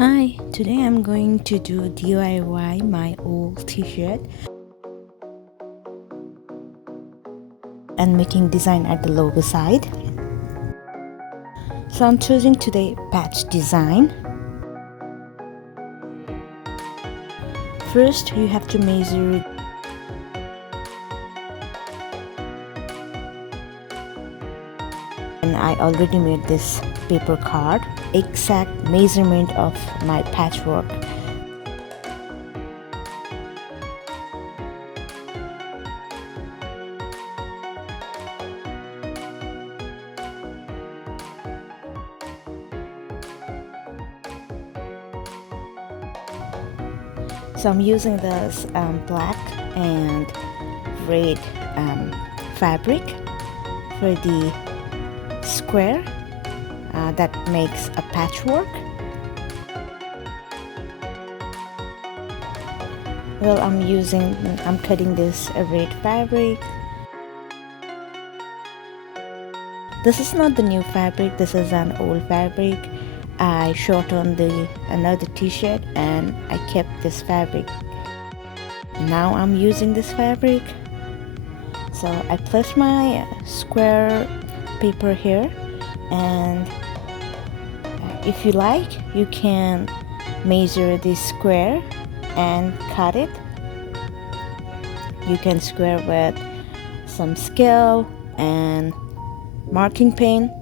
Hi, today I'm going to do DIY my old t-shirt and making design at the logo side. So I'm choosing today patch design. First you have to measure and I already made this paper card, exact measurement of my patchwork. So I'm using this black and red fabric for the square that makes a patchwork. Well, I'm cutting this red fabric. This is not the new fabric, this is an old fabric. I shot on another t-shirt and I kept this fabric. Now I'm using this fabric. So I place my square paper here, and if you like you can measure this square and cut it. You can square with some scale and marking pen.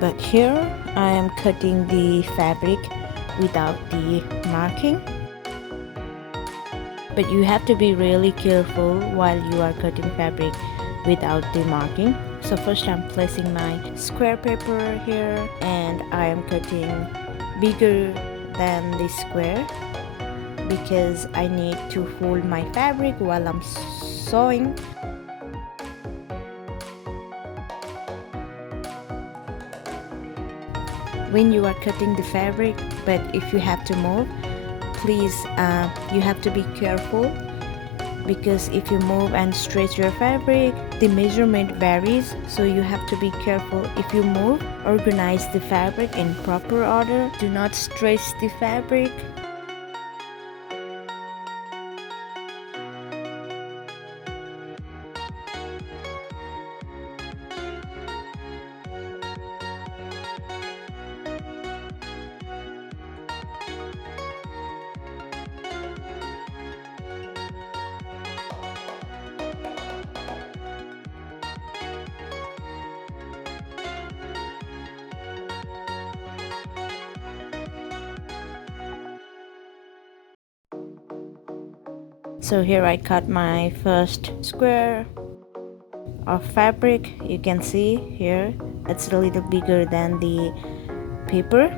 But here I am cutting the fabric without the marking. But you have to be really careful while you are cutting fabric without the marking. So first I'm placing my square paper here and I am cutting bigger than the square because I need to fold my fabric while I'm sewing. When you are cutting the fabric, but if you have to move, please you have to be careful, because if you move and stretch your fabric, the measurement varies. So you have to be careful. If you move, organize the fabric in proper order. Do not stretch the fabric. So here I cut my first square of fabric. You can see here it's a little bigger than the paper,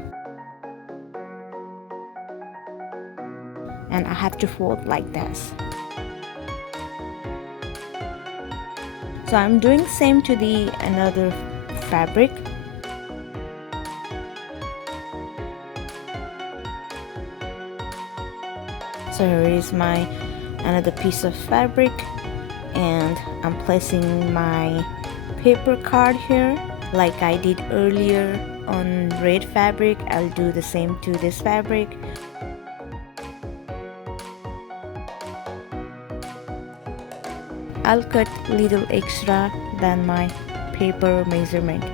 and I have to fold like this. So I'm doing same to the another fabric. So here is my another piece of fabric, and I'm placing my paper card here like I did earlier on red fabric. I'll do the same to this fabric. I'll cut little extra than my paper measurement.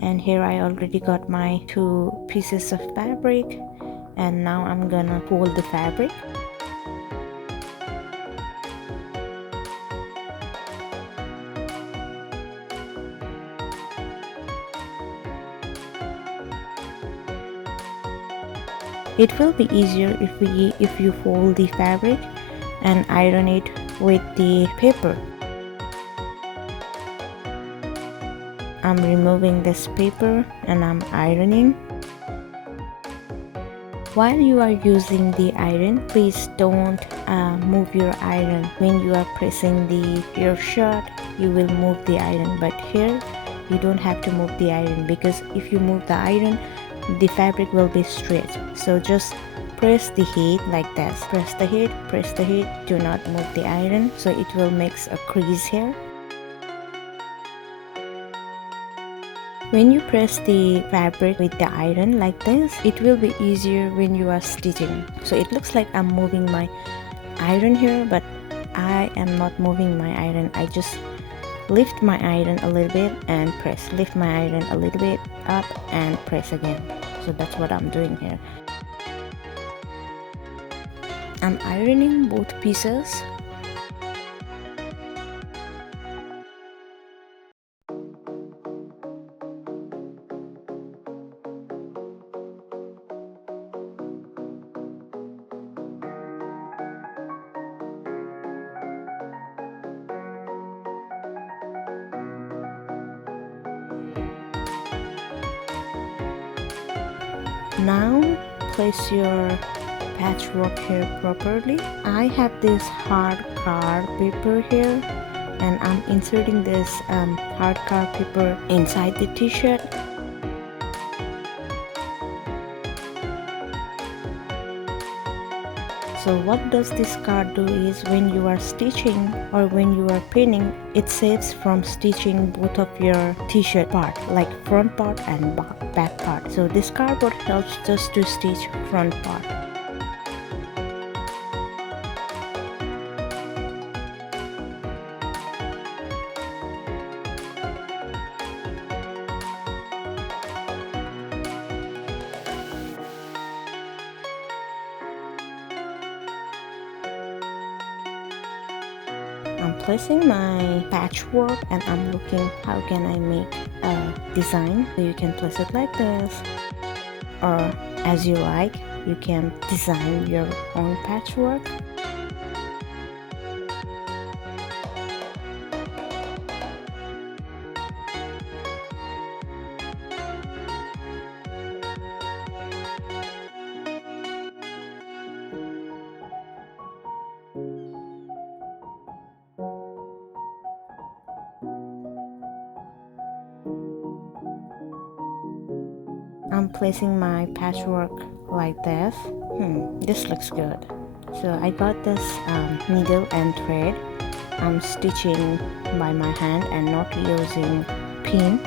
And here I already got my 2 pieces of fabric, and now I'm gonna fold the fabric. It will be easier if you fold the fabric and iron it with the paper. I'm removing this paper and I'm ironing. While you are using the iron, please don't move your iron. When you are pressing your shirt, you will move the iron, but here you don't have to move the iron, because if you move the iron, the fabric will be straight. So just press the heat like this. Press the heat, do not move the iron, so it will make a crease here. When you press the fabric with the iron like this, it will be easier when you are stitching. So it looks like I'm moving my iron here, but I am not moving my iron. I just lift my iron a little bit and press, lift my iron a little bit up and press again. So that's what I'm doing here. I'm ironing both pieces. Now place your patchwork here properly. I have this hard card paper here, and I'm inserting this hard card paper inside the t-shirt. So what does this card do is, when you are stitching or when you are pinning, it saves from stitching both of your t-shirt part, like front part and back part. So this cardboard helps just to stitch front part. I'm placing my patchwork and I'm looking how can I make a design. So you can place it like this, or as you like, you can design your own patchwork. I'm placing my patchwork like this. This looks good. So I got this needle and thread. I'm stitching by my hand and not using pin.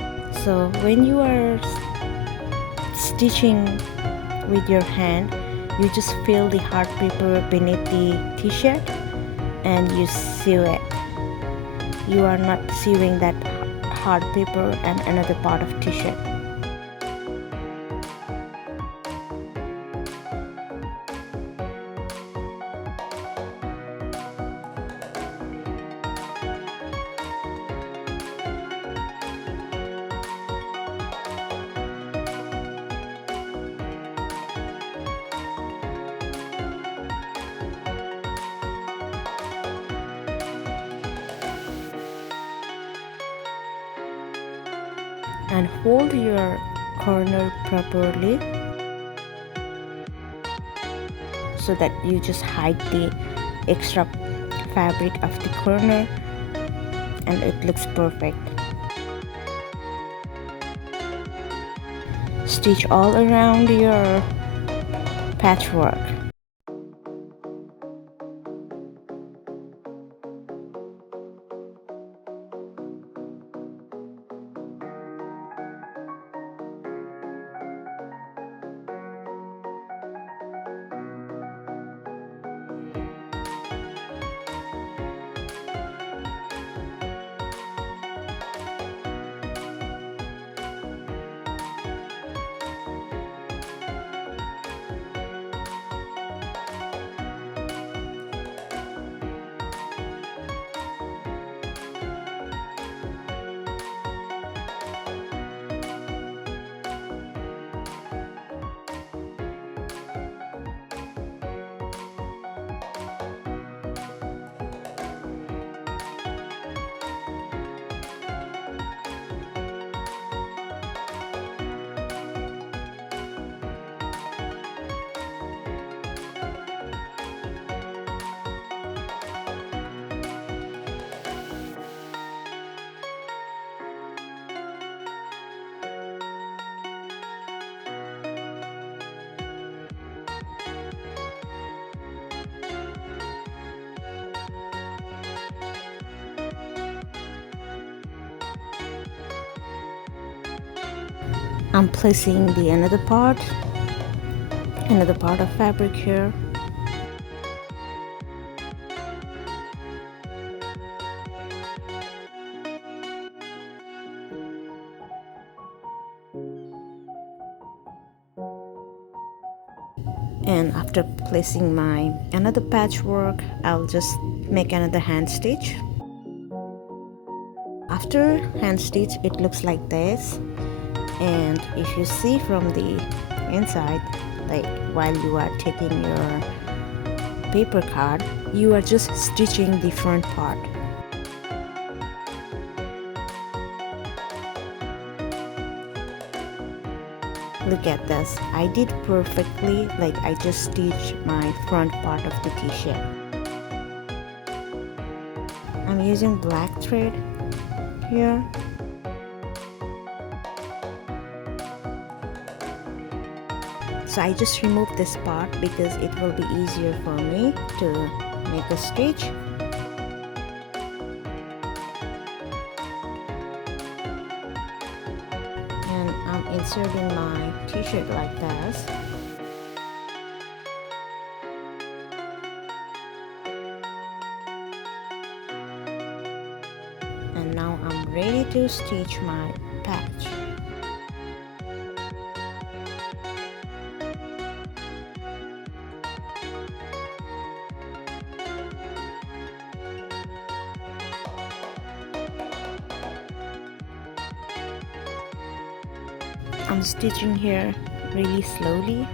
So when you are stitching with your hand, you just feel the hard paper beneath the t-shirt and you sew it. You are not sewing that hard paper and another part of t-shirt. And hold your corner properly so that you just hide the extra fabric of the corner, and it looks perfect. Stitch all around your patchwork. I'm placing the another part of fabric here. And after placing my another patchwork, I'll just make another hand stitch. After hand stitch, it looks like this. And if you see from the inside, like while you are taking your paper card, you are just stitching the front part. Look at this, I did perfectly, like I just stitched my front part of the t-shirt. I'm using black thread here. So I just removed this part because it will be easier for me to make a stitch. And I'm inserting my t-shirt like this. And now I'm ready to stitch my patch. I'm stitching here really slowly.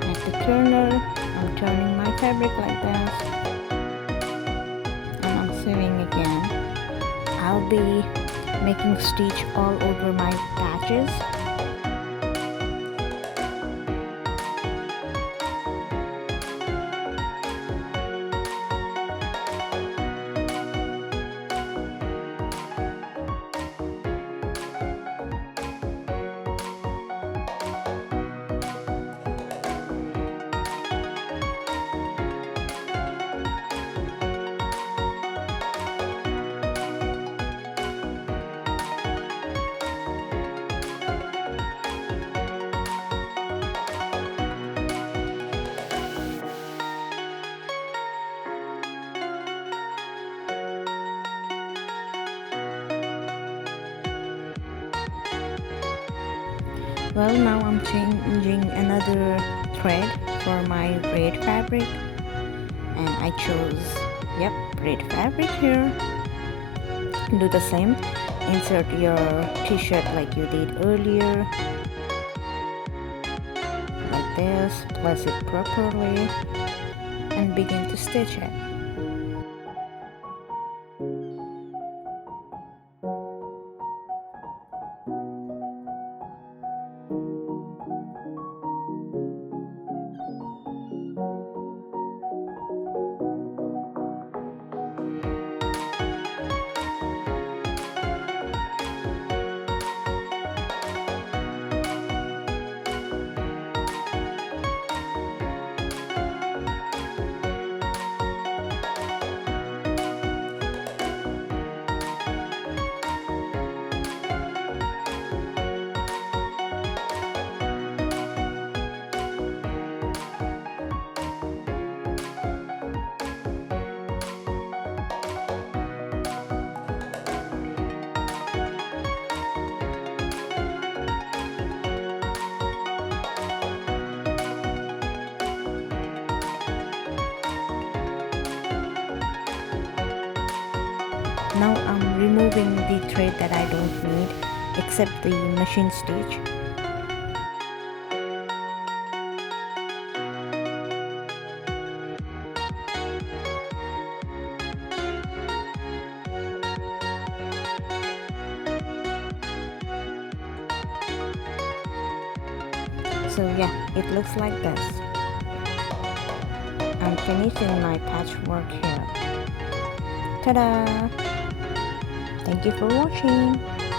At the corner, I'm turning my fabric like this, and I'm sewing again. I'll be making stitch all over my patches. Well, now I'm changing another thread for my red fabric, and I chose, yep, red fabric here. Do the same, insert your t-shirt like you did earlier, like this, place it properly, and begin to stitch it. Now I'm removing the thread that I don't need, except the machine stitch. So yeah, it looks like this. I'm finishing my patchwork here. Ta-da! Thank you for watching.